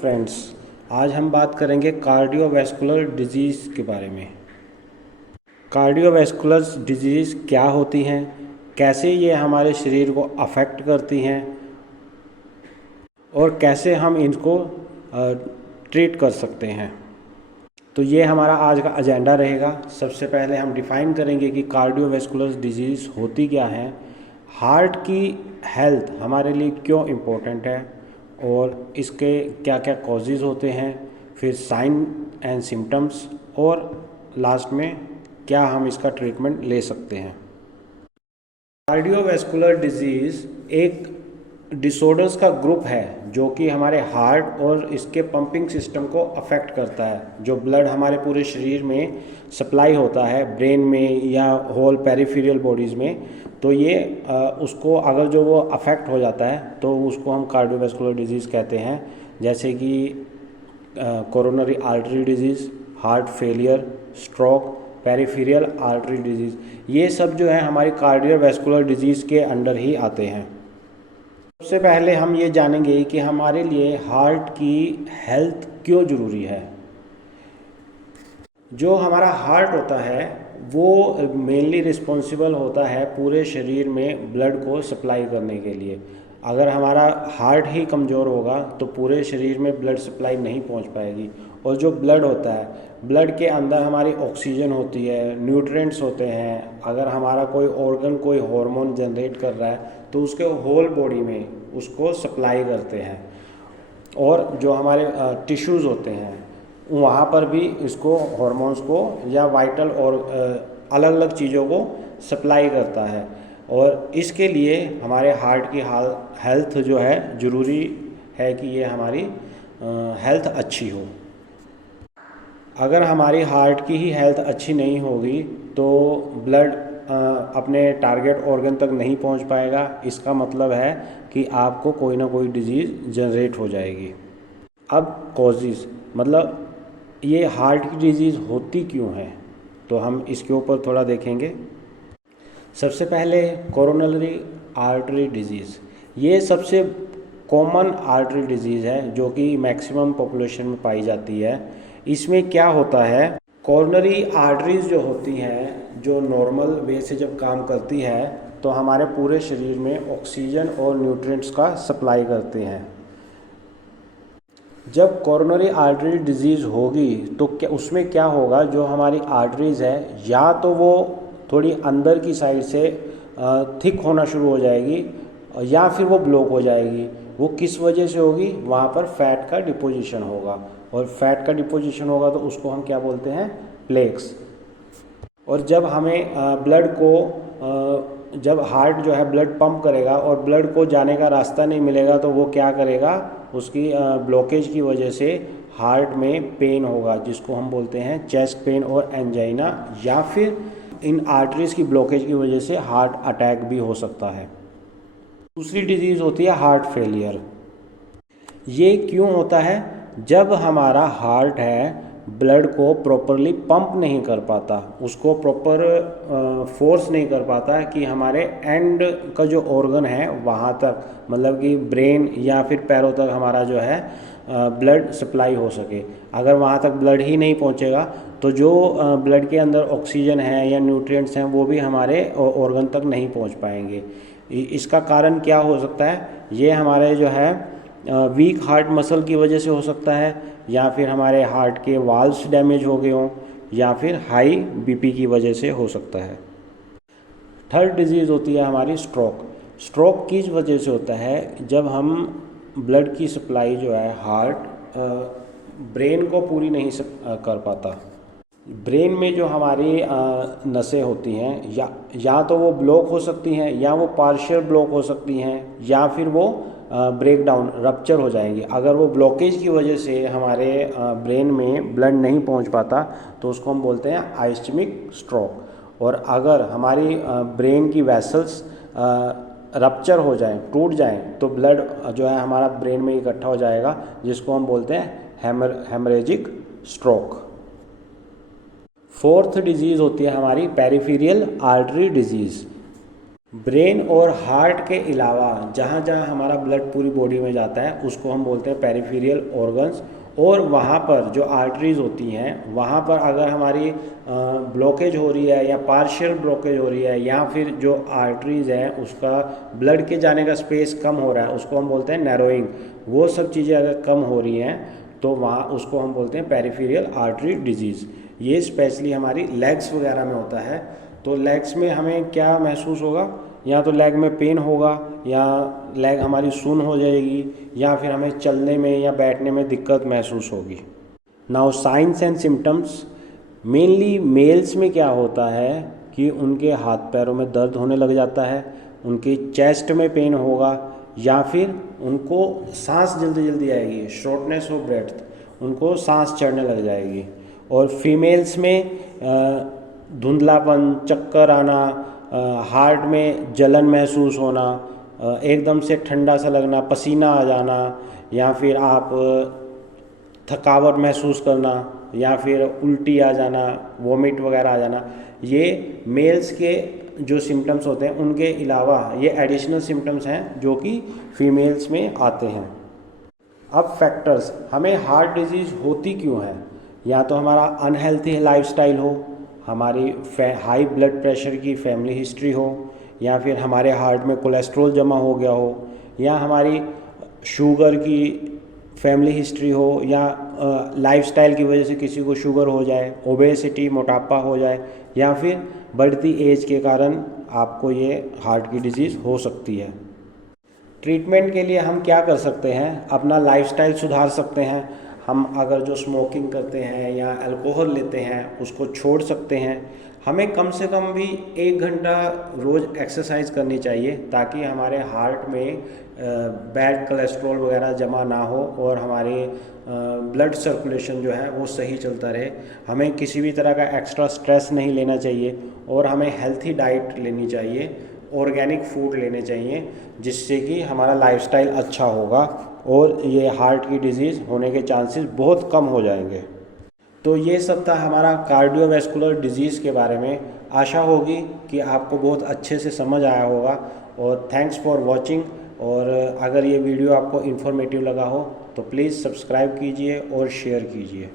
Friends, आज हम बात करेंगे कार्डियोवैस्कुलर डिजीज़ के बारे में। कार्डियोवैस्कुलर डिजीज़ क्या होती हैं, कैसे ये हमारे शरीर को अफेक्ट करती हैं और कैसे हम इनको ट्रीट कर सकते हैं। तो ये हमारा आज का एजेंडा रहेगा। सबसे पहले हम डिफ़ाइन करेंगे कि कार्डियोवैस्कुलर डिजीज़ होती क्या है, हार्ट की हेल्थ हमारे लिए क्यों इम्पोर्टेंट है और इसके क्या क्या कॉजेज़ होते हैं, फिर साइन एंड सिम्टम्स और लास्ट में क्या हम इसका ट्रीटमेंट ले सकते हैं। कार्डियोवैस्कुलर डिजीज़ एक डिसऑर्डर्स का ग्रुप है जो कि हमारे हार्ट और इसके पंपिंग सिस्टम को अफेक्ट करता है। जो ब्लड हमारे पूरे शरीर में सप्लाई होता है, ब्रेन में या होल पेरिफेरल बॉडीज़ में, तो ये उसको अगर जो वो अफेक्ट हो जाता है तो उसको हम कार्डियोवैस्कुलर डिजीज़ कहते हैं। जैसे कि coronary artery disease, heart failure, stroke, peripheral artery disease, ये सब जो है हमारी कार्डियोवैस्कुलर डिजीज़ के अंडर ही आते हैं। सबसे पहले हम ये जानेंगे कि हमारे लिए हार्ट की हेल्थ क्यों ज़रूरी है। जो हमारा हार्ट होता है वो मेनली रिस्पॉन्सिबल होता है पूरे शरीर में ब्लड को सप्लाई करने के लिए। अगर हमारा हार्ट ही कमज़ोर होगा तो पूरे शरीर में ब्लड सप्लाई नहीं पहुंच पाएगी। और जो ब्लड होता है, ब्लड के अंदर हमारी ऑक्सीजन होती है, न्यूट्रिएंट्स होते हैं। अगर हमारा कोई ऑर्गन कोई हार्मोन जनरेट कर रहा है तो उसके होल बॉडी में उसको सप्लाई करते हैं। और जो हमारे टिश्यूज़ होते हैं वहाँ पर भी इसको हार्मोन्स को या वाइटल और अलग अलग चीज़ों को सप्लाई करता है। और इसके लिए हमारे हार्ट की हेल्थ जो है ज़रूरी है कि ये हमारी हेल्थ अच्छी हो। अगर हमारी हार्ट की ही हेल्थ अच्छी नहीं होगी तो ब्लड अपने टारगेट ऑर्गन तक नहीं पहुंच पाएगा। इसका मतलब है कि आपको कोई ना कोई डिजीज़ जनरेट हो जाएगी। अब कॉजेज़, मतलब ये हार्ट की डिजीज़ होती क्यों है, तो हम इसके ऊपर थोड़ा देखेंगे। सबसे पहले कोरोनरी आर्टरी डिजीज़, ये सबसे कॉमन आर्टरी डिजीज़ है जो कि मैक्सिमम पॉपुलेशन में पाई जाती है। इसमें क्या होता है, कोरोनरी आर्टरीज जो होती हैं, जो नॉर्मल वे से जब काम करती है तो हमारे पूरे शरीर में ऑक्सीजन और न्यूट्रिएंट्स का सप्लाई करते हैं। जब कोरोनरी आर्टरी डिजीज़ होगी तो क्या उसमें क्या होगा, जो हमारी आर्टरीज़ है या तो वो थोड़ी अंदर की साइड से थिक होना शुरू हो जाएगी या फिर वो ब्लॉक हो जाएगी। वो किस वजह से होगी, वहाँ पर फैट का डिपोजिशन होगा और फैट का डिपोजिशन होगा तो उसको हम क्या बोलते हैं, प्लेक्स। और जब हमें ब्लड को जब हार्ट जो है ब्लड पंप करेगा और ब्लड को जाने का रास्ता नहीं मिलेगा तो वो क्या करेगा, उसकी ब्लॉकेज की वजह से हार्ट में पेन होगा जिसको हम बोलते हैं चेस्ट पेन और एंजाइना, या फिर इन आर्टरीज की ब्लॉकेज की वजह से हार्ट अटैक भी हो सकता है। दूसरी डिजीज़ होती है हार्ट फेलियर। ये क्यों होता है, जब हमारा हार्ट है ब्लड को प्रॉपरली पंप नहीं कर पाता, उसको प्रॉपर फोर्स नहीं कर पाता कि हमारे एंड का जो ऑर्गन है वहाँ तक, मतलब कि ब्रेन या फिर पैरों तक हमारा जो है ब्लड सप्लाई हो सके। अगर वहाँ तक ब्लड ही नहीं पहुँचेगा तो जो ब्लड के अंदर ऑक्सीजन है या न्यूट्रिएंट्स हैं वो भी हमारे ऑर्गन तक नहीं पहुँच पाएंगे। इसका कारण क्या हो सकता है, ये हमारे जो है वीक हार्ट मसल की वजह से हो सकता है, या फिर हमारे हार्ट के वाल्व्स डैमेज हो गए हों, या फिर हाई बीपी की वजह से हो सकता है। थर्ड डिजीज़ होती है हमारी स्ट्रोक। स्ट्रोक किस वजह से होता है, जब हम ब्लड की सप्लाई जो है हार्ट ब्रेन को पूरी नहीं कर पाता। ब्रेन में जो हमारी नसें होती हैं या तो वो ब्लॉक हो सकती हैं या वो पार्शियल ब्लॉक हो सकती हैं या फिर वो ब्रेक डाउन रप्चर हो जाएंगी। अगर वो ब्लॉकेज की वजह से हमारे ब्रेन में ब्लड नहीं पहुंच पाता तो उसको हम बोलते हैं आइस्चेमिक स्ट्रोक। और अगर हमारी ब्रेन की वेसल्स रप्चर हो जाएं, टूट जाएं, तो ब्लड जो है हमारा ब्रेन में इकट्ठा हो जाएगा जिसको हम बोलते हैं हेमरेजिक स्ट्रोक। फोर्थ डिजीज़ होती है हमारी पेरिफेरल आर्टरी डिजीज़। ब्रेन और हार्ट के अलावा जहाँ जहाँ हमारा ब्लड पूरी बॉडी में जाता है उसको हम बोलते हैं पेरिफेरियल ऑर्गन्स। और वहाँ पर जो आर्टरीज होती हैं वहाँ पर अगर हमारी ब्लॉकेज हो रही है या पार्शियल ब्लॉकेज हो रही है या फिर जो आर्टरीज है उसका ब्लड के जाने का स्पेस कम हो रहा है उसको हम बोलते हैं नैरोइंग। वो सब चीज़ें अगर कम हो रही हैं तो वहाँ उसको हम बोलते हैं पेरिफेरियल आर्टरी डिजीज़। ये स्पेशली हमारी लेग्स वगैरह में होता है। तो लेग्स में हमें क्या महसूस होगा, या तो लेग में पेन होगा या लेग हमारी सुन्न हो जाएगी या फिर हमें चलने में या बैठने में दिक्कत महसूस होगी। Now signs and symptoms, mainly males में क्या होता है कि उनके हाथ पैरों में दर्द होने लग जाता है, उनकी चेस्ट में पेन होगा या फिर उनको सांस जल्दी जल्दी आएगी, शॉर्टनेस ऑफ ब्रेथ, उनको सांस चढ़ने लग जाएगी। और फीमेल्स में धुंधलापन, चक्कर आना, हार्ट में जलन महसूस होना, एकदम से ठंडा सा लगना, पसीना आ जाना या फिर आप थकावट महसूस करना या फिर उल्टी आ जाना, वॉमिट वगैरह आ जाना, ये मेल्स के जो सिम्टम्स होते हैं उनके अलावा ये एडिशनल सिम्टम्स हैं जो कि फीमेल्स में आते हैं। अब फैक्टर्स, हमें हार्ट डिजीज़ होती क्यों है, या तो हमारा अनहेल्थी लाइफस्टाइल हो, हमारी हाई ब्लड प्रेशर की फैमिली हिस्ट्री हो, या फिर हमारे हार्ट में कोलेस्ट्रॉल जमा हो गया हो, या हमारी शुगर की फैमिली हिस्ट्री हो, या लाइफस्टाइल की वजह से किसी को शुगर हो जाए, ओबेसिटी मोटापा हो जाए, या फिर बढ़ती एज के कारण आपको ये हार्ट की डिजीज़ हो सकती है। ट्रीटमेंट के लिए हम क्या कर सकते हैं, अपना लाइफस्टाइल सुधार सकते हैं। हम अगर जो स्मोकिंग करते हैं या अल्कोहल लेते हैं उसको छोड़ सकते हैं। हमें कम से कम भी 1 घंटा रोज़ एक्सरसाइज करनी चाहिए ताकि हमारे हार्ट में बैड कोलेस्ट्रॉल वगैरह जमा ना हो और हमारे ब्लड सर्कुलेशन जो है वो सही चलता रहे। हमें किसी भी तरह का एक्स्ट्रा स्ट्रेस नहीं लेना चाहिए और हमें हेल्थी डाइट लेनी चाहिए, ऑर्गेनिक फूड लेने चाहिए, जिससे कि हमारा लाइफस्टाइल अच्छा होगा और ये हार्ट की डिजीज़ होने के चांसेस बहुत कम हो जाएंगे। तो ये सब था हमारा कार्डियोवैस्कुलर डिजीज़ के बारे में। आशा होगी कि आपको बहुत अच्छे से समझ आया होगा और थैंक्स फॉर वॉचिंग। और अगर ये वीडियो आपको इन्फॉर्मेटिव लगा हो तो प्लीज़ सब्सक्राइब कीजिए और शेयर कीजिए।